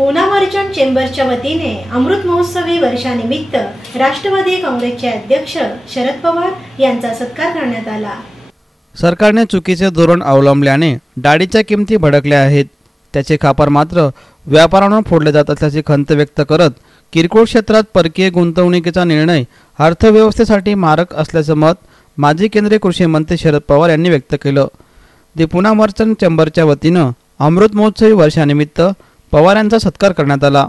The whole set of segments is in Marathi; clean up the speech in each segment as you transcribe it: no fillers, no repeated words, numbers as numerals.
पूना मर्चंट चेंबरच्या वतीने अमृत महोत्सवी वर्षानिमित्त राष्ट्रवादी काँग्रेसचे अध्यक्ष शरद पवार यांचा सत्कार करण्यात आला। सरकारने चुकीचे धोरण अवलंबल्याने डाळीच्या किमती भडकल्या आहेत। त्याचे खापर मात्र व्यापाऱ्यांना फोडले जात असल्याची खंत व्यक्त करत किरकोळ क्षेत्रात परकीय गुंतवणुकीचा निर्णय अर्थव्यवस्थेसाठी मारक असल्याचं मत माजी केंद्रीय कृषी मंत्री शरद पवार यांनी व्यक्त केलं। दी पुना मर्चंट चेंबरच्या वतीनं अमृत महोत्सवी वर्षानिमित्त पवार यांचा सत्कार करण्यात आला।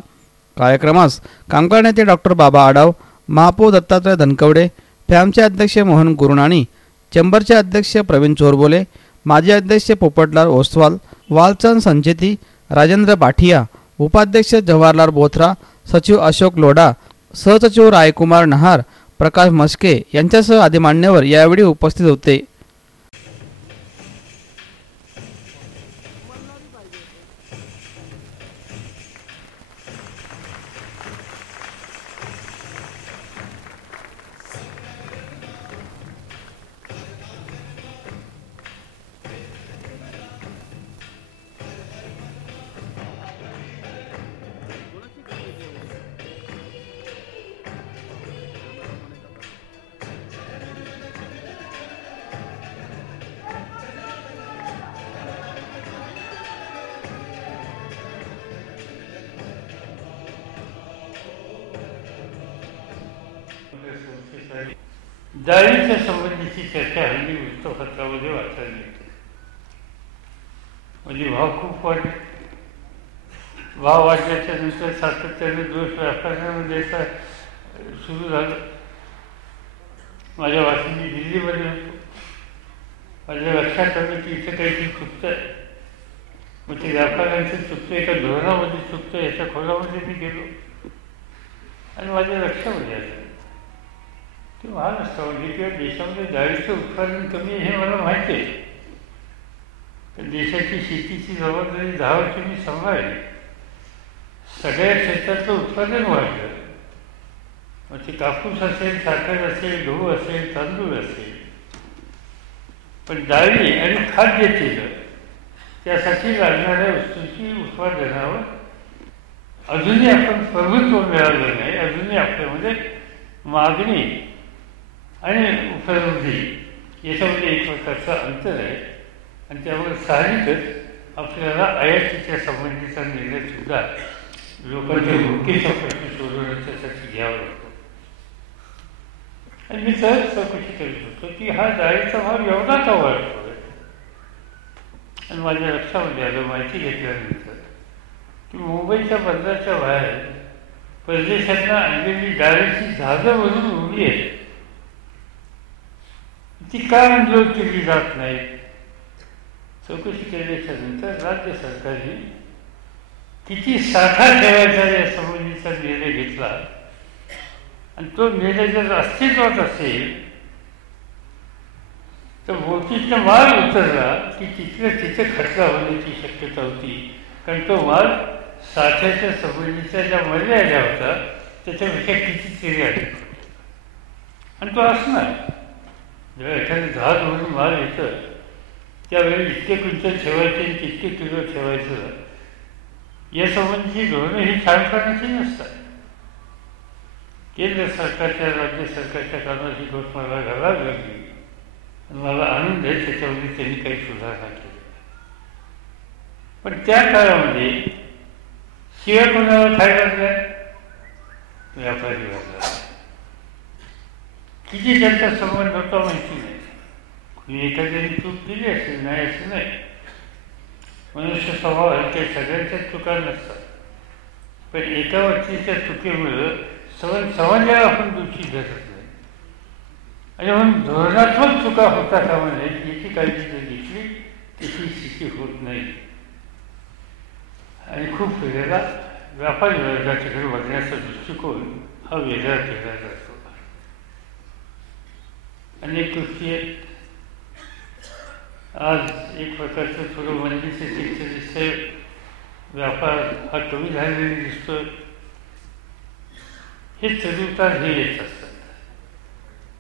कार्यक्रमास कामगार नेते डॉक्टर बाबा आडाव, महापौर दत्तात्रय धनकवडे, फॅमचे अध्यक्ष मोहन गुरुनानी, चेंबरचे अध्यक्ष प्रवीण चोरबोले, माजी अध्यक्ष पोपटलाल ओसवाल, वालचंद संचेती, राजेंद्र बाठिया, उपाध्यक्ष जवाहरलाल बोथरा, सचिव अशोक लोढा, सहसचिव रायकुमार नहार, प्रकाश मस्के यांच्यासह आदी मान्यवर यावेळी उपस्थित होते। डाळीच्या संबंधीची चर्चा हल्ली वृत्तपत्रामध्ये वाचायला मिळते। म्हणजे भाव खूप वाढले, भाव वाढल्याच्या नंतर सातत्याने दोष व्यापाऱ्यांमध्ये सुरू झालं। माझ्या वाशिंदी दिल्लीमध्ये होतो, माझ्या लक्षात आलं की इथं काहीतरी चुकतं आहे। मग ते व्यापाऱ्यांचं चुकतं, एका धोरणामध्ये चुकतं, याच्या खोलामध्ये मी गेलो आणि माझ्या लक्षामध्ये आलं की महाराष्ट्र म्हणजे किंवा देशामध्ये डाळीचं उत्पादन कमी आहे हे मला माहिती आहे, तर देशाची शेतीची जबाबदारी 10 वर्ष मी सांभाळली, सगळ्या क्षेत्रातलं उत्पादन वाढलं। मग ते कापूस असेल, साखर असेल, गहू असेल, तांदूळ असेल, पण डाळी आणि खाद्य तेल त्यासाठी लागणाऱ्या वस्तूंची उत्पादनावर अजूनही आपण प्रभुत्व मिळालं नाही। अजूनही आपल्यामध्ये मागणी आणि उपलब्धी याच्यामध्ये एक प्रकारचा अंतर आहे आणि त्यामुळे साहजिकच आपल्याला आयातीच्या संबंधीचा निर्णय सुद्धा लोकांच्या भूकेचा प्रश्न सोडवण्यासाठी घ्यावा लागतो। आणि मी तर चौकशी करीत होतो की हा डाळीचा भाव एवढा का वाढतो, आणि माझ्या लक्षामध्ये आलं माहिती घेतल्यानंतर की मुंबईच्या बंदराच्या बाहेर परदेशातनं आणलेली डाळीची जहाजं म्हणून उभी आहे, ती का मंजूर केली जात नाही। चौकशी केल्याच्या नंतर राज्य सरकारने किती साठा ठेवायचा या संबंधीचा निर्णय घेतला आणि तो निर्णय जर अस्तित्वात असेल तर बोटीतनं माल उतरला की तिथे खटला होण्याची शक्यता होती, कारण तो माल साठ्याच्या संबंधीच्या ज्या मर्यादा होता त्याच्यापेक्षा कितीतरी आले आणि तो असणार। जेव्हा एखादं जहाज म्हणून माल येतं त्यावेळी इतके क्विंटल ठेवायचे आणि तितके किलो ठेवायचं या संबंधीची धोरणं ही छानपणाची नसतात। केंद्र सरकारच्या राज्य सरकारच्या कामात ही गोष्ट मला घालावी लागली आणि मला आनंद आहे त्याच्यामध्ये त्यांनी काही सुधारणा केली। पण त्या काळामध्ये शिवाय कोणाला खायला लागल्या, व्यापारी लागला, किती त्यांचा संबंध होता माहिती नाही। कुणी एखाद्याने चूक दिली असेल, नाही असं नाही, मनुष्य स्वभाव आहे, काही सगळ्यांच्याच चुका नसतात, पण एका व्यक्तीच्या चुकीमुळं समाजाला आपण दोषी धरत नाही आणि म्हणून धोरणात्मक चुका होता कामा नये याची काळजी जर घेतली त्याची स्थिती होत नाही। आणि खूप वेळेला व्यापारी वर्गाच्याकडे बघण्याचा दृष्टिकोन हा वेगळा केला जातो। अनेक गोष्टी आहेत, आज एक प्रकारचं थोडं मंदीचं चित्र दिसतंय, व्यापार हा कमी झालेला दिसतोय, हे चढउतार हे येत असतात।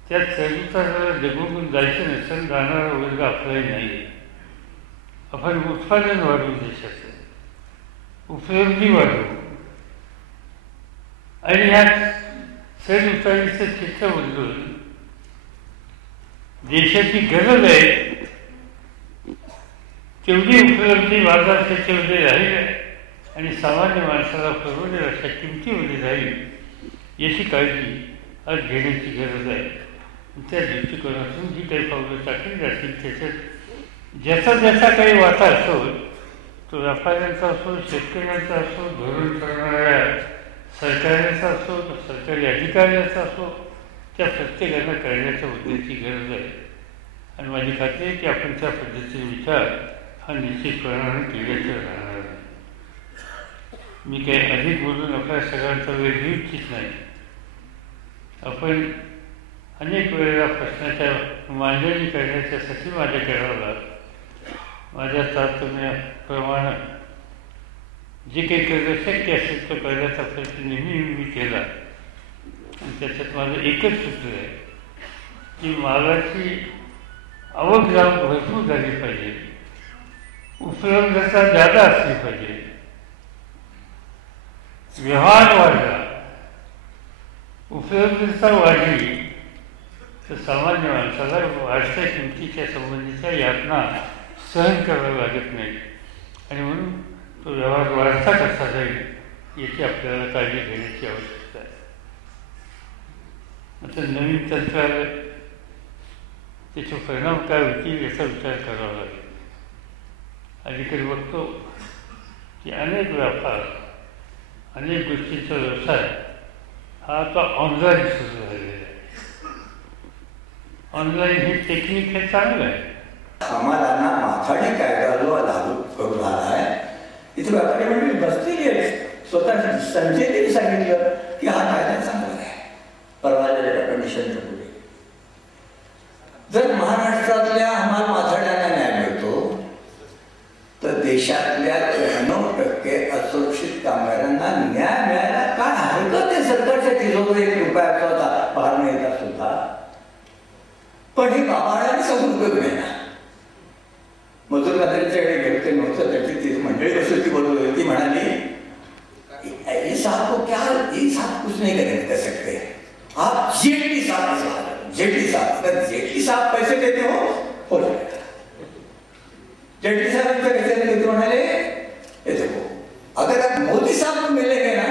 त्या चढउताराला डगमगून जायचं नसेल, जाणारा वर्ग आपलाही नाही आहे। आपण उत्पादन वाढवू देशाचं, उपलब्धी वाढवू, आणि ह्या चढ उतारीचं चित्र बदलून देशाची गरज आहे तेवढी उपलब्धी बाजारपेठेमध्ये राहील आणि सामान्य माणसाला परवडेल अशा किमतीमध्ये राहील याची काळजी आज घेण्याची गरज आहे. त्या दृष्टिकोनातून जी काही पावलं टाकली जातील त्याच्यात ज्याचा ज्याचा काही वाटा असो, तो व्यापाऱ्यांचा असो, शेतकऱ्यांचा असो, धोरण ठरवणाऱ्या सरकारांचा असो, तो सरकारी अधिकाऱ्यांचा असो, त्या प्रत्येकाला करण्याच्या मुद्द्याची गरज आहे. आणि माझी खात्री आहे की आपण त्या पद्धतीने विचार हा निश्चितपणाने केल्याचं राहणार आहे. मी काही अधिक बोलून आपल्या सगळ्यांचा वेळ घेऊ इच्छित नाही. आपण अनेक वेळेला प्रश्नाच्या मांडणी करण्याच्यासाठी माझ्याकडे आला. माझ्या तारतम्याप्रमाणे जे काही करणं शक्य असेल तो करण्याचा प्रयत्न नेहमी मी केला. आणि त्याच्यात माझं एकच सूत्र आहे की मालाची आवक भरपूर झाली पाहिजे, उपलब्धता जादा असली पाहिजे, व्यवहार वाढला, उपलब्धता वाढली तर सामान्य माणसाला वाढत्या किमतीच्या संबंधीच्या यातना सहन कराव्या लागत नाही. आणि म्हणून तो व्यवहार वाढता कसा जाईल याची आपल्याला काळजी घेण्याची आवश्यकता आहे. आता नवीन तंत्र त्याचे परिणाम काय होतील याचा विचार करावा लागेल. अलीकडे बघतो की अनेक व्यापार, अनेक गोष्टींचा व्यवसाय हा आता ऑनलाईन सुरू झालेला आहे. ऑनलाईन हे टेक्निक हे चांगलं आहे. समाजांना माथाडी कायदा जो लागू करून आला आहे, इथे व्यापारी मंडळी बसलेली आहेत. स्वतः संजयने सांगितलं की हा कायदा चांगला आहे परवानग्याच्या कंडिशनच्या पुढे. जर महाराष्ट्रातल्या हमाल माथाड्यांना न्याय मिळतो तर देशातल्या 93% असुरक्षित कामगारांना न्याय मिळायला काय हरकत आहे? सरकारच्या तिजोरीत ₹1 पगार मिळतात सुद्धा, पण हे बाबाळ्याने सगळं उपयोग नाही ना. मजूर खात्याच्याकडे गेलो ते नव्हतं, त्याची ती मंडळी बसली होती, बोलवली, ती म्हणाली इस साहब को क्या, इस साहब कुछ नहीं कर सकते, आप जेटली साहब, जेटली साहब, अगर जेटली साहब पैसे देते हो जाएगा. जेटली साहब कैसे देते म्हणाले, ये देखो अगर आप मोदी साहब को मिलेंगे ना